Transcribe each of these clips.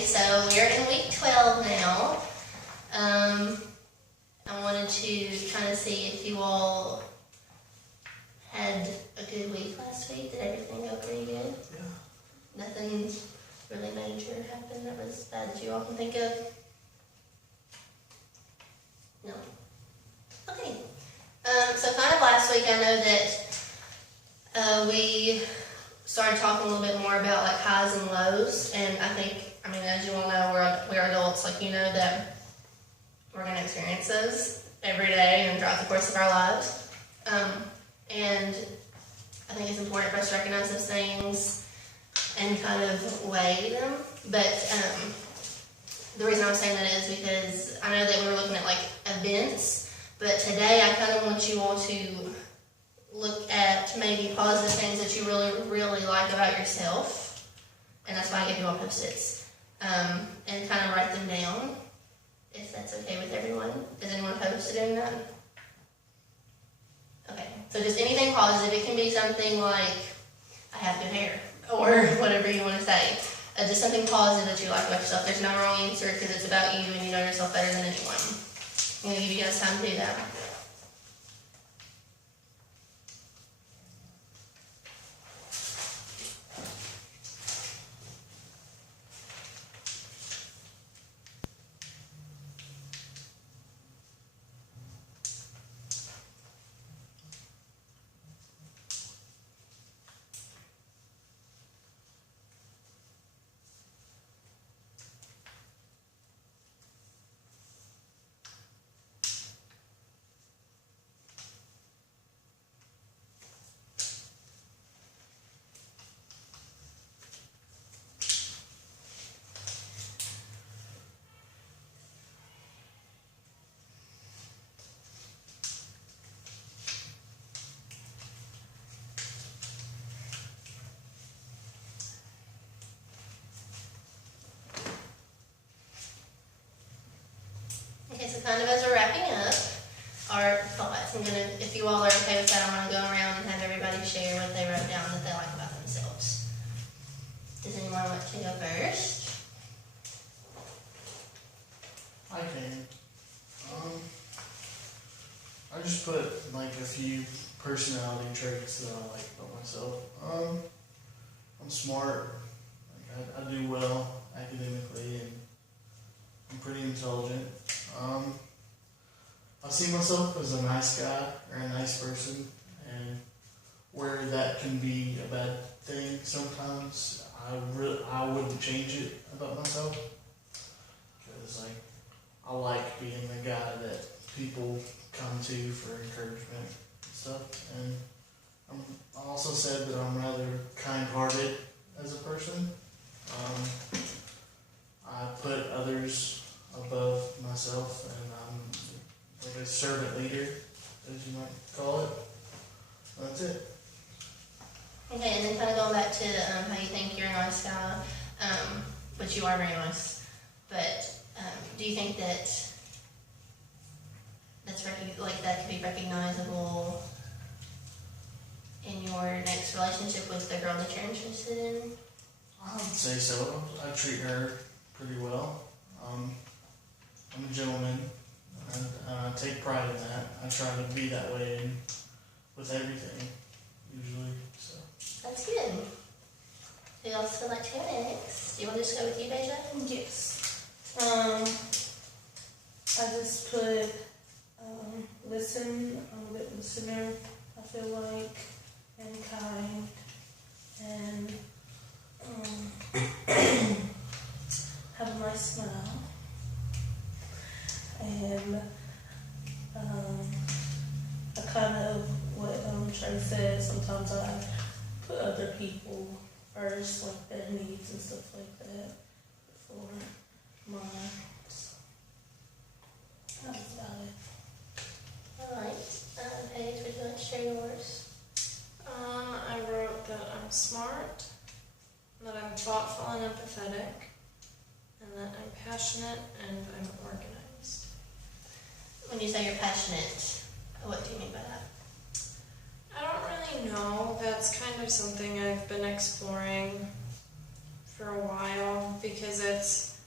Okay, so we're in week 12 now. I wanted to kind of see if you all had a good week last week. Did everything go pretty good? Yeah. Nothing really major happened that was bad that you all can think of? No? Okay. So kind of last week I know that we started talking a little bit more about like highs and lows, and I mean, as you all know, we're adults, like you know that we're going to experience those every day and throughout the course of our lives. And I think it's important for us to recognize those things and kind of weigh them. But the reason I was saying that is because I know that we were looking at like events, but today I kind of want you all to look at maybe positive things that you really, really like about yourself. And that's why I gave you all Post-its. And kind of write them down, if that's okay with everyone. Is anyone opposed to doing that? Okay, so just anything positive. It can be something like, I have good hair, or whatever you want to say. Just something positive that you like about yourself. There's no wrong answer because it's about you and you know yourself better than anyone. I'm going to give you guys time to do that. Okay, so kind of as we're wrapping up our thoughts, if you all are okay with that, I'm going to go around and have everybody share what they wrote down that they like about themselves. Does anyone want to go first? I can. I just put like a few personality traits that I like about myself. I'm smart. Like I do well academically, and I'm pretty intelligent. I see myself as a nice guy or a nice person, and where that can be a bad thing sometimes, I wouldn't change it about myself, because like I like being the guy that people come to for encouragement and stuff. And I also said that I'm rather kind-hearted as a person. I put others above myself, and I'm like a servant leader, as you might call it. That's it. Okay, and then kind of going back to how you think you're a nice guy, which you are very nice, but do you think that that could be recognizable in your next relationship with the girl that you're interested in? I would say so. I treat her pretty well. I'm a gentleman, and I take pride in that. I try to be that way with everything, usually. So. That's good. Who else would like to go next? Do you want to just go with you, Deja? Yes. I just put listen, I'm a good listener, I feel like, and kind, and have a nice smile, and I kind of, what Trey said, sometimes I put other people first, like their needs and stuff like that, before mine. So, that's about it. Alright. Paige, would you like to share yours? I wrote that I'm smart, that I'm thoughtful and empathetic, and that I'm passionate and I'm organized. When you say you're passionate, what do you mean by that? I don't really know. That's kind of something I've been exploring for a while, because it's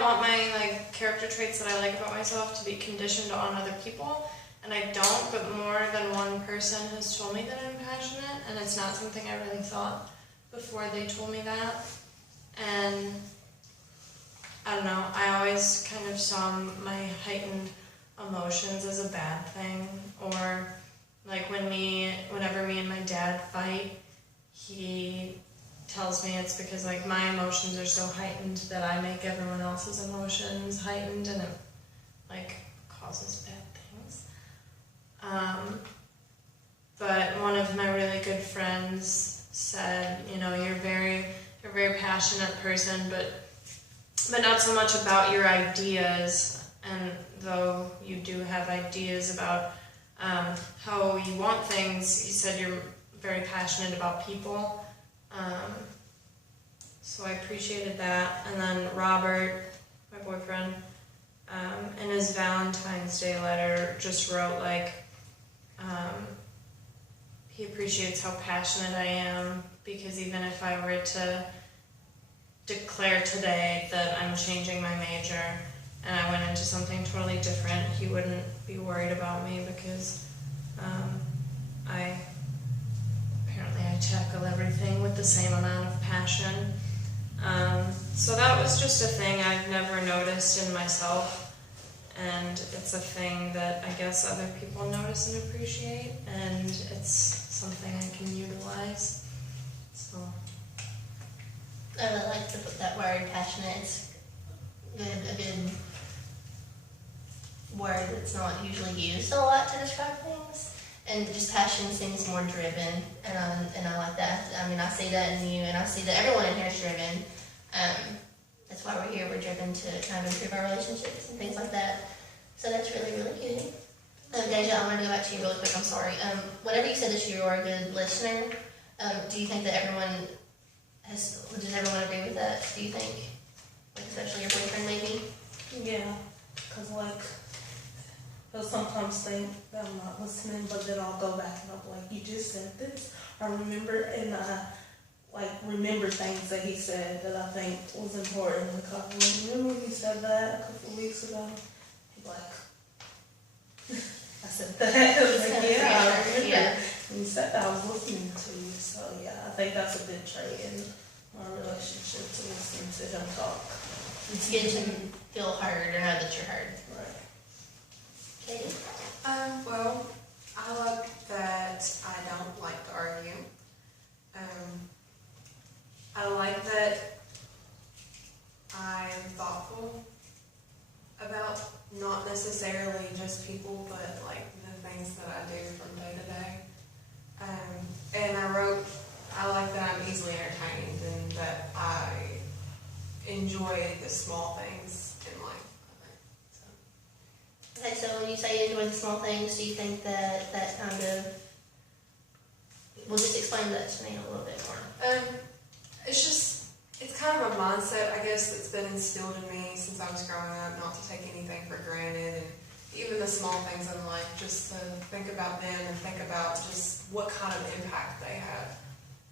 don't want my like character traits that I like about myself to be conditioned on other people, and I don't, but more than one person has told me that I'm passionate, and it's not something I really thought before they told me that. And I don't know, I always kind of saw my heightened emotions as a bad thing, or like whenever me and my dad fight, he tells me it's because like my emotions are so heightened that I make everyone else's emotions heightened, and it like causes bad things. But one of my really good friends said, you know, you're a very passionate person, but not so much about your ideas, and though you do have ideas about how you want things, he said you're very passionate about people. So I appreciated that. And then Robert, my boyfriend, in his Valentine's Day letter just wrote like, he appreciates how passionate I am, because even if I were to declare today that I'm changing my major and I went into something totally different, he wouldn't be worried about me, because I tackle everything with the same amount of passion. So that was just a thing I've never noticed in myself, and it's a thing that I guess other people notice and appreciate, and it's something I can utilize. So I really like to put that word, passionate. It's a good word that's not usually used a lot to describe things. And just passion seems more driven, and I like that. I mean, I see that in you, and I see that everyone in here is driven. That's why we're here. We're driven to kind of improve our relationships and things like that. So that's really, really good. Deja, I want to go back to you really quick. I'm sorry. Whenever you said that you are a good listener, do you think that does everyone agree with that? Do you think? Like, especially your boyfriend, maybe? Yeah, because like, they'll sometimes think that I'm not listening, but then I'll go back and I'll be like, you just said this. I remember, and I remember things that he said that I think was important. Like, I remember when you said that a couple of weeks ago. He'd be like, I said that. I was like, yeah, I remember. Yeah. And you said that, I was listening to you. So yeah, I think that's a good trait in my relationship, to listen to him talk. It's good to feel heard or know that you're heard. Right. Katie? Well, I like that I don't like to argue. I like that I'm thoughtful about not necessarily just people, but like the things that I do from day to day. And I like that I'm easily entertained, and that I enjoy the small things in life. Okay, so when you say you enjoy the small things, do you think that kind of... Well, just explain that to me a little bit more. It's kind of a mindset, I guess, that's been instilled in me since I was growing up, not to take anything for granted, and even the small things in life, just to think about them and think about just what kind of impact they have.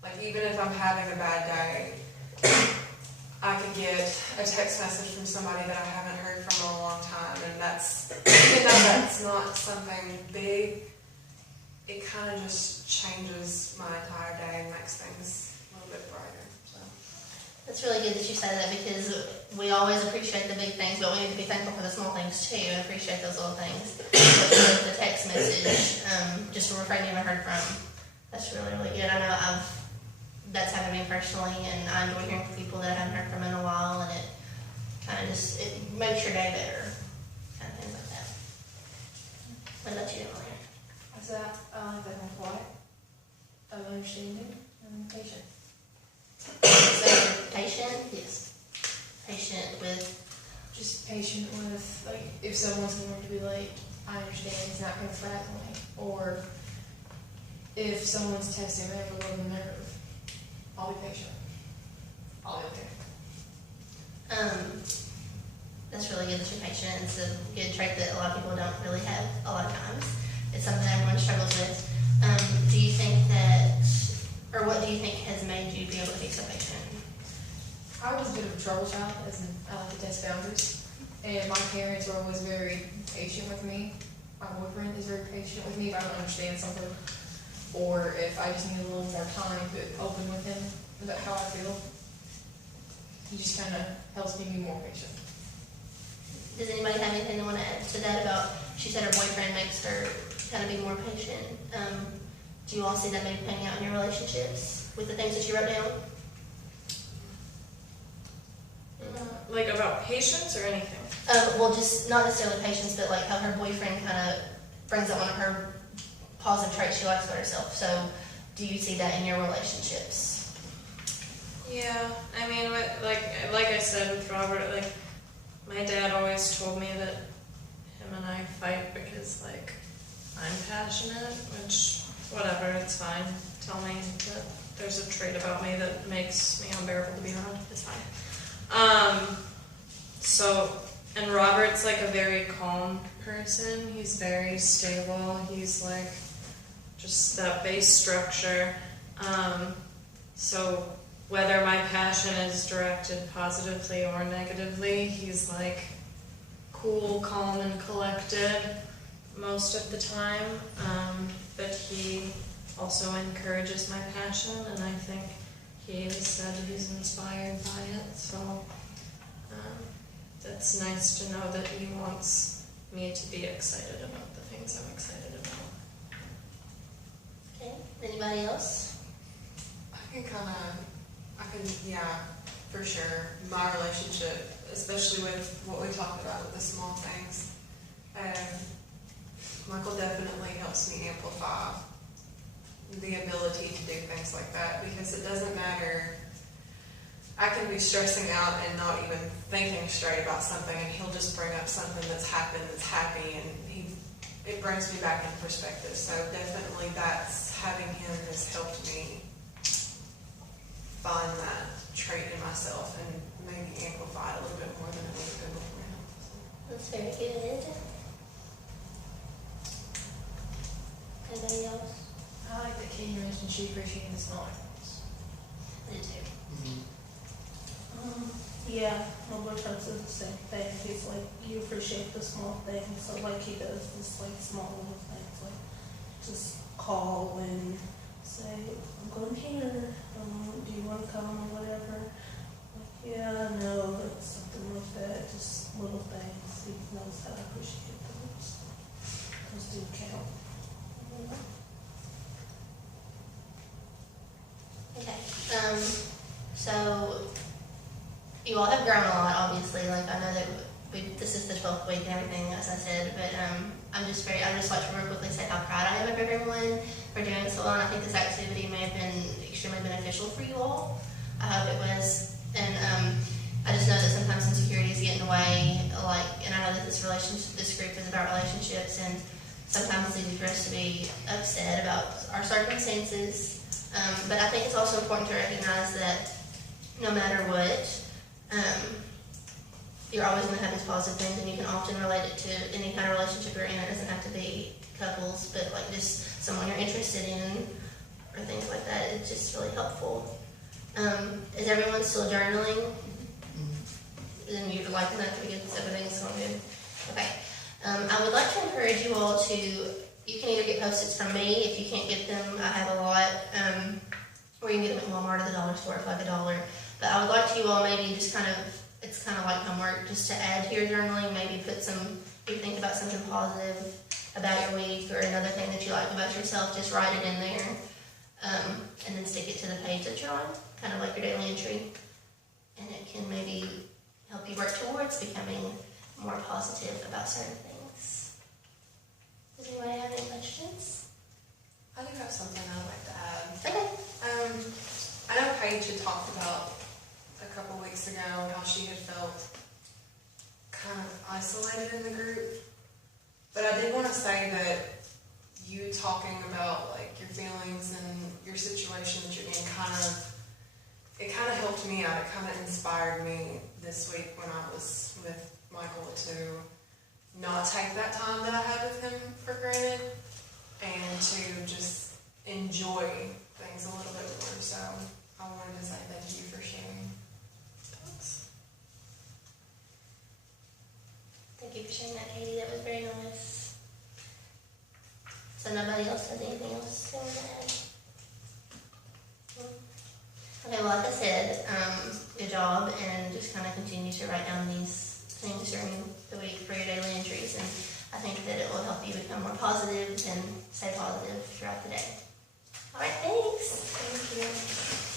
Like, even if I'm having a bad day, I could get a text message from somebody that I haven't heard from in a long time, and even though that's not something big, it kind of just changes my entire day and makes things a little bit brighter. So It's really good that you say that, because we always appreciate the big things, but we need to be thankful for the small things too, and appreciate those little things. Like the text message, just from a friend you haven't heard from, that's really, really good. I know that's happened to me personally, and I enjoy hearing from people that I haven't heard from in a while, and it kind of just, it makes your day better, kind of things like that. What about you, Emily? I think I'm quiet, understanding, and patient. So you're patient? Yes. Patient with... Just patient with, like, if someone's going to be late, I understand it's not going to frighten me. Or if someone's testing me for a little nerve, I'll be patient. I'll be okay. That's really good that you're patient. It's a good trait that a lot of people don't really have a lot of times. It's something that everyone struggles with. Do you think that, or what do you think has made you be able to be so patient? I was a bit of a trouble child, as in I like to test boundaries. And my parents were always very patient with me. My boyfriend is very patient with me if I don't understand something. Or if I just need a little more time to open with him about how I feel. He just kind of helps me be more patient. Does anybody have anything they want to add to that about, she said her boyfriend makes her kind of be more patient. Do you all see that maybe playing out in your relationships with the things that you wrote down? Like about patience or anything? Well, just not necessarily patience, but like how her boyfriend kind of brings up one of her positive traits she likes about herself. So, do you see that in your relationships? Yeah, I mean, like I said with Robert, like my dad always told me that him and I fight because like I'm passionate, which whatever, it's fine. Tell me that there's a trait about me that makes me unbearable to be around. It's fine. And Robert's like a very calm person. He's very stable. He's like just that base structure. So whether my passion is directed positively or negatively, he's like cool, calm, and collected most of the time. But he also encourages my passion, and I think he said he's inspired by it. So it's nice to know that he wants me to be excited about the things I'm excited about. Okay. Anybody else? Yeah, for sure. My relationship, especially with what we talked about with the small things, Michael definitely helps me amplify the ability to do things like that, because it doesn't matter. I can be stressing out and not even thinking straight about something, and he'll just bring up something that's happened that's happy, and it brings me back in perspective. So definitely having him has helped me find that trait in myself and maybe amplify it a little bit more than it would have been before now. That's very good. Anybody else? I like that Katie mentioned she appreciated the smaller things. I do too. Yeah, my boyfriend says the same thing. He's like, you appreciate the small things. So like he does this like small little things, like just call and say, I'm going here. Do you want to come or whatever? Like, yeah, no, but something like that. Just little things. He knows how to appreciate those. Those do count. Okay. So you all have grown a lot, obviously. Like I know that this is the 12th week and everything, as I said. But I just like to real quickly say how proud I am of everyone for doing so well. And I think this activity may have been extremely beneficial for you all. I hope it was. And I just know that sometimes insecurities get in the way. And I know that this group is about relationships, and sometimes it's easy for us to be upset about our circumstances. But I think it's also important to recognize that no matter what, you're always going to have these positive things, and you can often relate it to any kind of relationship you're in. It doesn't have to be couples, but like just someone you're interested in or things like that. It's just really helpful. Is everyone still journaling? Then you're liking that to begin, so everything's going good. Okay. I would like to encourage you all to, you can either get Post-its from me. If you can't get them, I have a lot. Or you can get them at Walmart or the dollar store for like $1. But I would like you all maybe just it's kind of like homework, just to add to your journaling. Maybe if you think about something positive about your week or another thing that you like about yourself, just write it in there. And then stick it to the page that you're on, kind of like your daily entry. And it can maybe help you work towards becoming more positive about certain things. Does anybody have any questions? I do have something I'd like to add. Okay. I know Paige had talked about a couple weeks ago how she had felt kind of isolated in the group. But I did want to say that you talking about like your feelings and your situation that you're in it kind of helped me out. It kind of inspired me this week when I was with Michael to not take that time that I had with him for granted and to just enjoy things a little bit more. So I wanted to say thank you for sharing. sharing that, Katie. That was very nice. So nobody else has anything else they want to add? Okay, well, like I said, good job, and just kind of continue to write down these things during the week for your daily entries, and I think that it will help you become more positive and stay positive throughout the day. All right, thanks. Thank you.